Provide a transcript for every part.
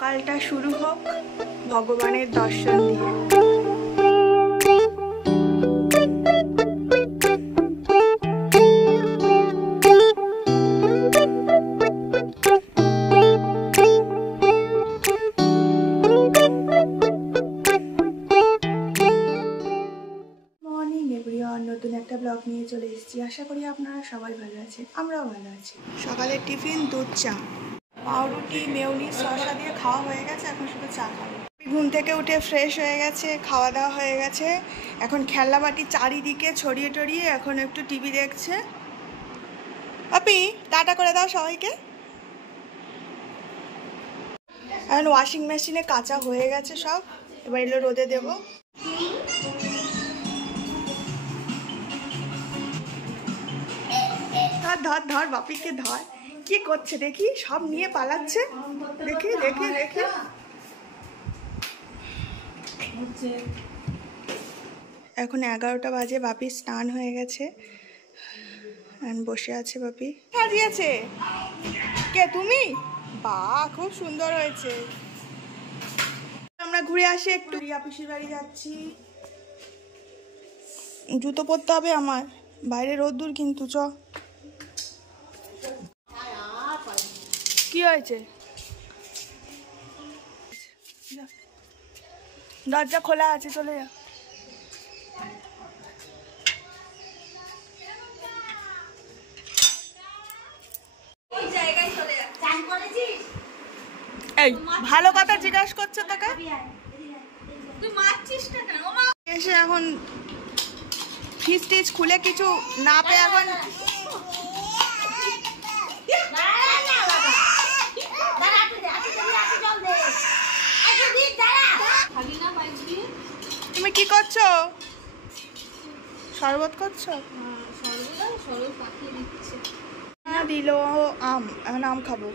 সকালটা শুরু হোক ভগবানের দর্শন দিয়ে। নতুন একটা ব্লগ নিয়ে চলে এসেছি। আশা করি আপনারা সবাই ভালো আছেন, আমরাও ভালো আছি। সকালের টিফিন দুধ চা, পাউরুটি, মেয়োনিজ, শসা দিয়ে খাওয়া হয়ে গেছে। এখন শুধু চা খাবো। ঘুম থেকে উঠে ফ্রেশ হয়ে গেছে, খাওয়া দাওয়া হয়ে গেছে। এখন খেলনা বাটি চারিদিকে ছড়িয়ে টড়িয়ে এখন একটু টিভি দেখছে। আপি টাটা করে দাও সবাইকে। এখন ওয়াশিং মেশিনে কাঁচা হয়ে গেছে সব, এবার এগুলো রোদে দেবো। ধর ধর বাপিকে ধর, কি করছে দেখি, সব নিয়ে পালাচ্ছে। দেখি দেখি দেখি, এখন 11টা বাজে। বাপি স্নান হয়ে গেছে, বসে আছে। বাপি সাজিয়েছে কে? তুমি? বাহ, খুব সুন্দর হয়েছে। আমরা ঘুরে আসি একটু। রিয়া পিসির বাড়ি যাচ্ছি। জুতো পরতে হবে আমার, বাইরে রোদ্দুর কিন্তু। চ, কি হয়েছে? দরজা খোলা আছে, চলে যা। এই ভালো কথা জিজ্ঞাসা করছে তোকে, এসে এখন ফিস টিচ খুলে কিছু না পেয়ে এখন তুমি কি করছো? শরবত করছো? দিল আম, এখন আম খাবো।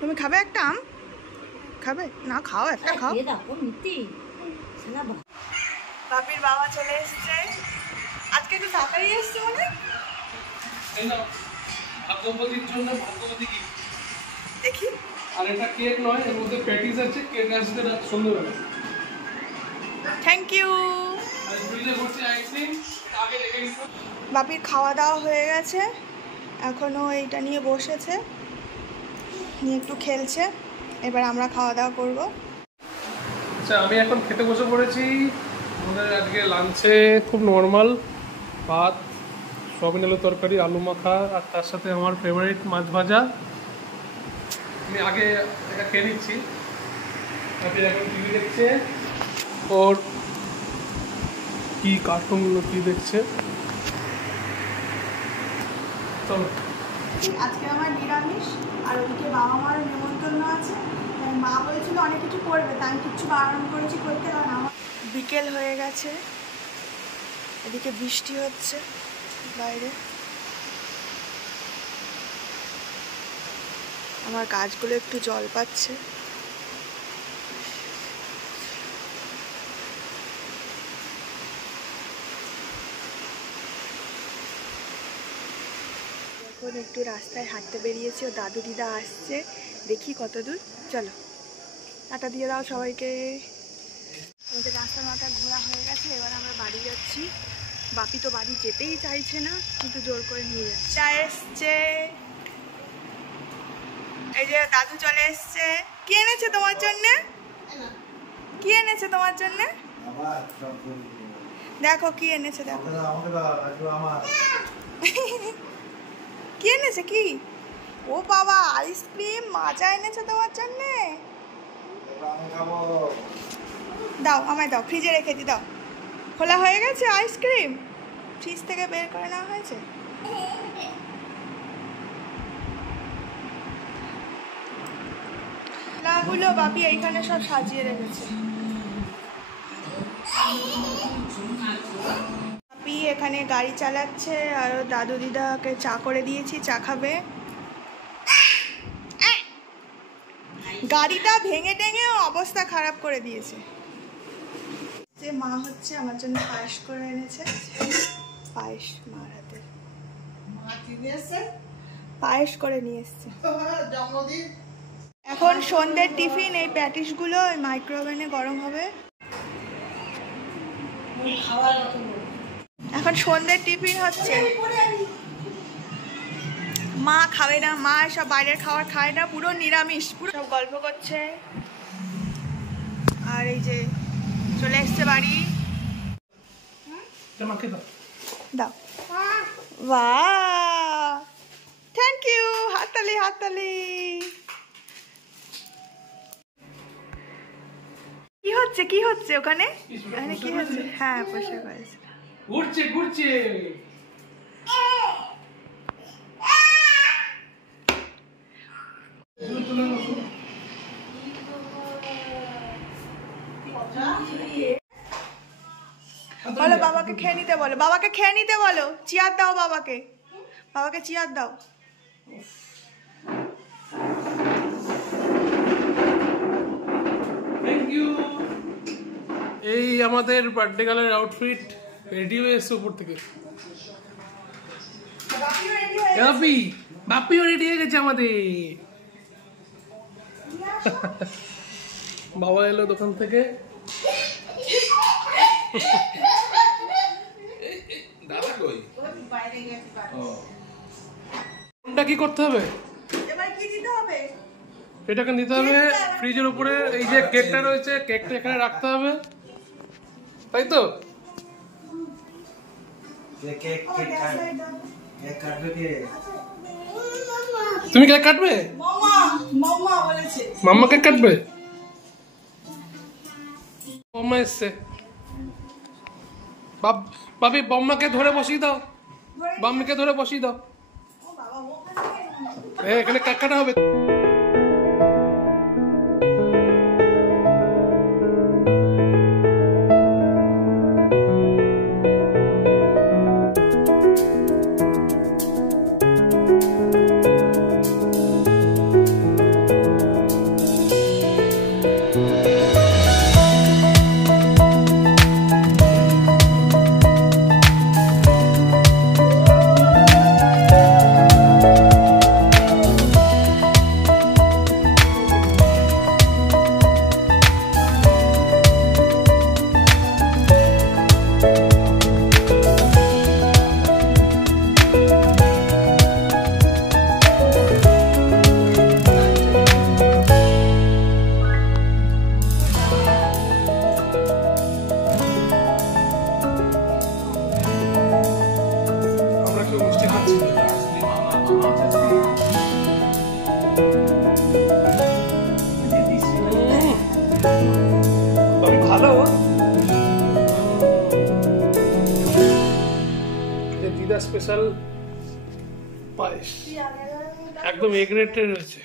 তুমি খাবে একটা আম? খাবে না? খাও, একটা খাও। বাপির বাবা চলে এসছে আজকে, একটু তাড়াতাড়ি এসছে মানে। দেখি, আর এটা কেক নয়, এর মধ্যে প্যাটিস আছে, কেক আসবে সুন্দর। Thank you. বাপির খাওয়া দাওয়া হয়ে গেছে, এখনো এইটা নিয়ে বসেছে, নিয়ে একটু খেলছে। এবার আমরা খাওয়া দাওয়া করবো। আচ্ছা, আমি এখন খেতে বসে পড়েছি। আমাদের আজকে লাঞ্চে খুব নর্মাল ভাত, সয়াবিন আলু তরকারি, আলু মাখা, আর তার সাথে আমার ফেভারিট মাছ ভাজা। আমি আগে এটা খেয়ে নিচ্ছি। আপনি এখন টিভি দেখছে, ওর কি কার্টুনগুলো কি দেখছে। চলো, আজকে আমার নিরামিষ, আর ওদিকে বাবা মারও নেমন্তন্ন আছে। মা বলেছিল অনেক কিছু করবে, তাই আমি কিচ্ছু বারণ করেছি করতে, কারণ আমার বিকেল হয়ে গেছে, এদিকে বৃষ্টি হচ্ছে বাইরে। আমার গাছগুলো একটু জল পাচ্ছে। এখন একটু রাস্তায় হাঁটতে বেরিয়েছি, ও দাদু দিদা আসছে, দেখি কত দূর। চলো টাটা দিয়ে দাও সবাইকে। আমাদের রাস্তার মাথা ঘোরা হয়ে গেছে, এবার আমরা বাড়ি যাচ্ছি। বাপি তো বাড়ি যেতেই চাইছে না, কিন্তু জোর করে নিয়ে যাচ্ছে। চা এসছে, এই যে দাদু চলে এসছে। কি এনেছে তোমার জন্যে? কি এনেছে তোমার জন্যে? দেখো কি এনেছে, দেখো কি এনেছে। কি? ও বাবা, আইসক্রিম মাজা এনেছে তোমার জন্যে। দাও আমায় দাও, ফ্রিজে রেখে দি, দাও। খোলা হয়ে গেছে আইসক্রিম, ফ্রিজ থেকে বের করে নেওয়া হয়েছে। লাগুলো বাপি এইখানে সব সাজিয়ে রেখেছে। বাপি এখানে গাড়ি চালাচ্ছে, আর দাদু দিদাকে চা করে দিয়েছি, চা খাবে। গাড়িটা ভেঙে টেঙে অবস্থা খারাপ করে দিয়েছে। যে মা হচ্ছে আমার জন্য পায়েস করে এনেছে, পায়েস মার হাতে পায়েস করে নিয়ে এসছে। এখন সন্ধ্যের টিফিন, এই প্যাটিসগুলো ওই মাইক্রোওভেনে গরম হবে। এখন সন্ধ্যের টিফিন হচ্ছে। মা খাবে না, মা সব বাইরের খাবার খায় না, পুরো নিরামিষ, পুরো সব গল্প করছে। আর এই যে চলে এসছে বাড়ি। দাও, বাহ, থ্যাংক ইউ, হাততালি হাততালি। কি হচ্ছে কি হচ্ছে ওখানে? ওখানে কি হচ্ছে? হ্যাঁ, পোশাক হয়েছে, ঘুরছে ঘুরছে। বলো বাবাকে খেয়ে নিতে বলো, বাবাকে খেয়ে নিতে বলো, চেয়ার দাও বাবাকে, বাবাকে চেয়ার দাও। Thank you. এই আমাদের বার্থডে গার্লের আউটফিট রেডি হয়ে এসছে উপর থেকে। বাপি, বাপিও রেডি হয়ে গেছে আমাদের। বাবা এলো দোকান থেকে। দাদা কই? কোনটা কি করতে হবে? এবার কি দিতে হবে? এটাকে নিতে হবে ফ্রিজের উপরে। এই যে কেকটা রয়েছে, কেকটা এখানে রাখতে হবে, তাই তো? তুমি কেক কাটবে? মাম্মা কেক কাটবে? বম্মা এসছে। বাপি বম্মাকে ধরে বসিয়ে দাও, বাম্মিকে ধরে বসিয়ে দাও। এখানে কেক কাটা হবে। ভালো দিদা স্পেশাল পায়েস, একদম এ গ্রেডের রয়েছে।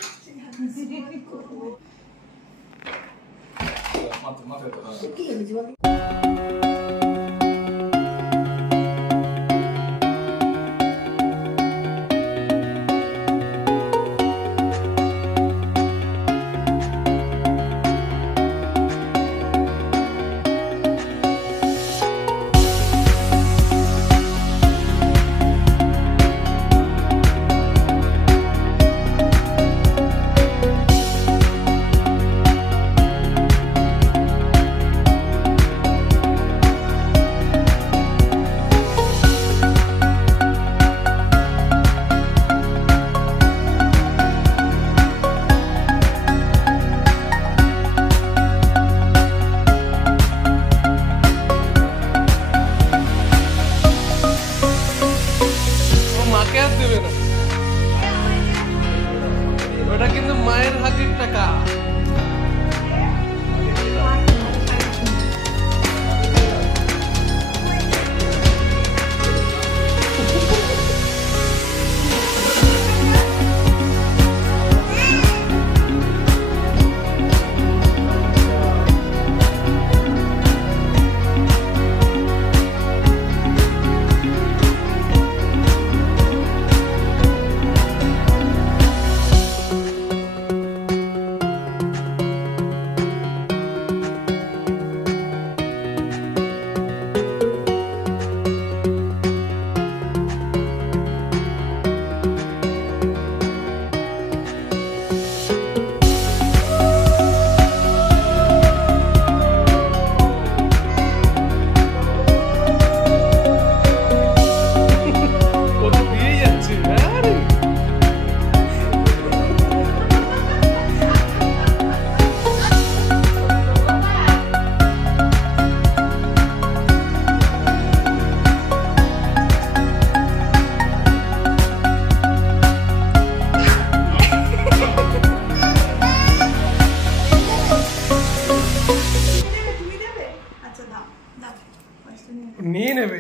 নিয়ে নেবে,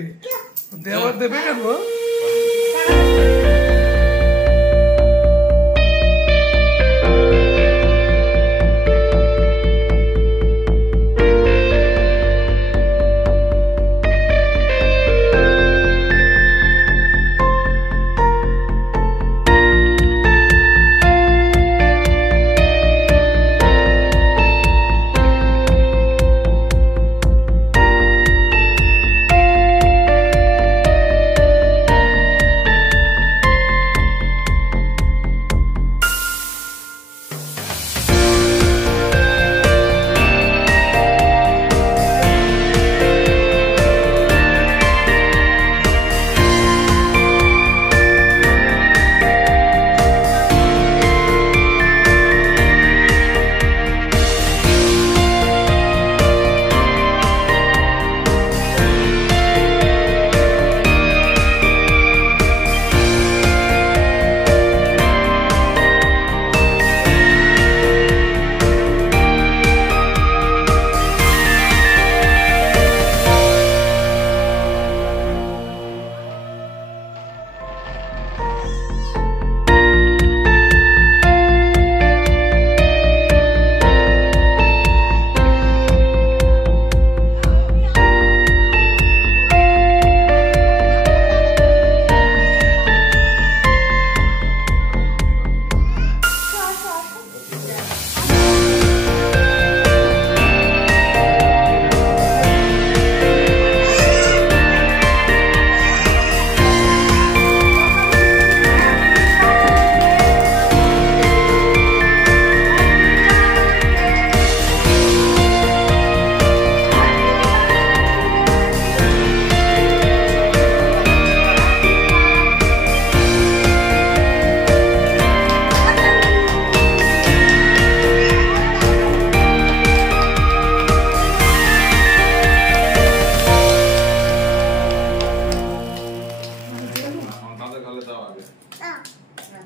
দেওয়ার দেবে কেন?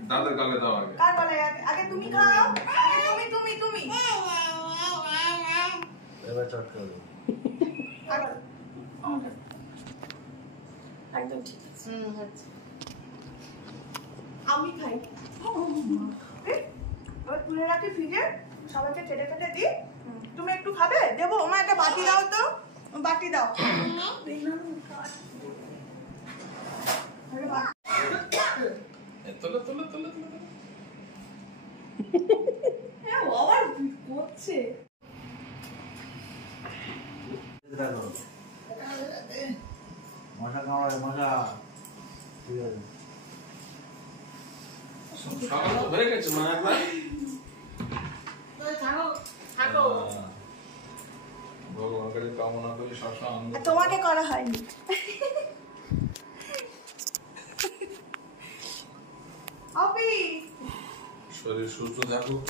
দাদার গালে দাও আগে। কার গলায়? আগে তুমি খাও। আগে তুমি। এবার চটকা দাও। একদম ঠিক আছে। হচ্ছে। আমি খাই। এবার তুলে রাখি ফ্রিজে, সবাইকে কেটে দিই। তুমি একটু খাবে? দেবো? আমার একটা বাটি দাও তো, বাটি দাও। করছে মশা কামড়ায় মশা। ঠিক আছে। সকাল তো হয়ে গেছে মা একবার। ভগবান করে কামনা করি সবসময় আনন্দ। তোমাকে করা হয়নি। আপি শরীর সুস্থ থাকুক।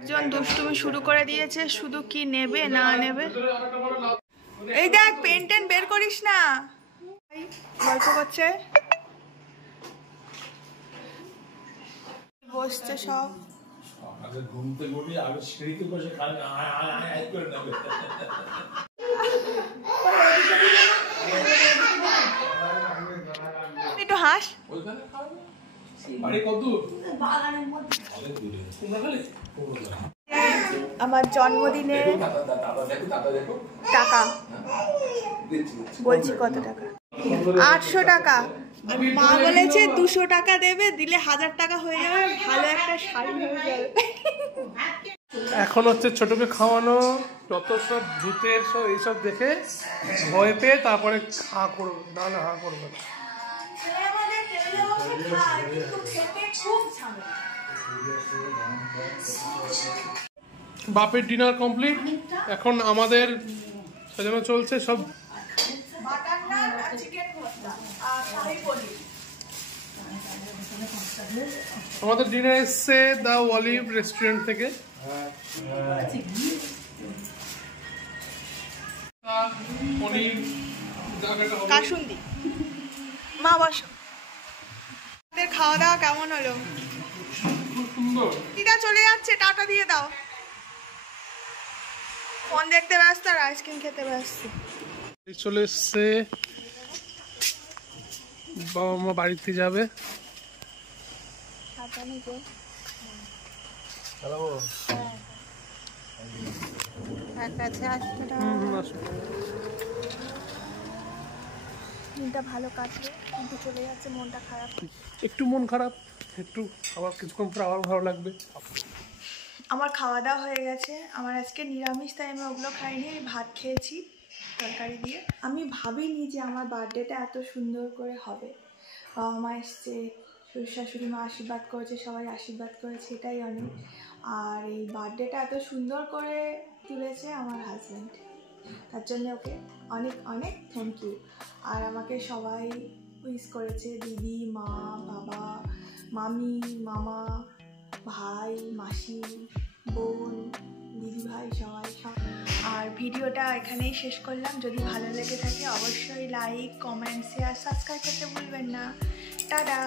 একজন দুষ্টুমি শুরু করে দিয়েছে, শুধু কি নেবে না নেবে। এই দেখ, পেন টেন বের করিস না। গল্প করছে, বসছে সব। আগে ঘুমতে ঘুরি, আগে সিঁড়িতে বসে খালি করে নেবে। একটু হাস। ওইখানে খাবে। বাড়ি কত দূর? বাগানের মধ্যে। অনেক দূরে। তোমরা খালি? আমার জন্মদিনে দেখো। টাকা বলছি, কত টাকা? 800 টাকা। মা বলেছে 200 টাকা দেবে, দিলে 1000 টাকা হয়ে যাবে, ভালো একটা শাড়ি হয়ে যাবে। এখন হচ্ছে ছোটকে খাওয়ানো, যত সব ভূতের সব এইসব দেখে ভয় পেয়ে তারপরে হাঁ করবে, নাহলে হাঁ করবে না। বাপের ডিনার কমপ্লিট, এখন আমাদের সাজানো চলছে সব। আমাদের ডিনার এসছে দ্য অলিভ রেস্টুরেন্ট থেকে। পনির কাসুন্দি। মা বসো। খাওয়া দাওয়া কেমন হলো? খুব সুন্দর। দিদা চলে যাচ্ছে, টাটা দিয়ে দাও। ফোন দেখতে ব্যস্ত আর আইসক্রিম খেতে ব্যস্ত। চলে এসছে, বাবা মা বাড়িতে যাবে। দিনটা ভালো কাটলো কিন্তু চলে যাচ্ছে মনটা খারাপ। একটু মন খারাপ, একটু আবার কিছুক্ষণ পর আবার ভালো লাগবে। আমার খাওয়া দাওয়া হয়ে গেছে। আমার আজকে নিরামিষ, তাই আমি ওগুলো খাইনি, ভাত খেয়েছি তরকারি দিয়ে। আমি ভাবিনি যে আমার বার্থডেটা এত সুন্দর করে হবে। বাবা মা এসছে, শ্বশুর শাশুড়ি মা আশীর্বাদ করেছে, সবাই আশীর্বাদ করেছে, এটাই অনেক। আর এই বার্থডেটা এত সুন্দর করে তুলেছে আমার হাজব্যান্ড, তার জন্য ওকে অনেক অনেক থ্যাংক ইউ। আর আমাকে সবাই উইশ করেছে, দিদি, মা, বাবা, মামি, মামা, ভাই, মাসি, বোন, দিদি ভাই, সবাই। আর ভিডিওটা এখানেই শেষ করলাম। যদি ভালো লেগে থাকে অবশ্যই লাইক, কমেন্ট, শেয়ার, সাবস্ক্রাইব করতে ভুলবেন না। টাটা।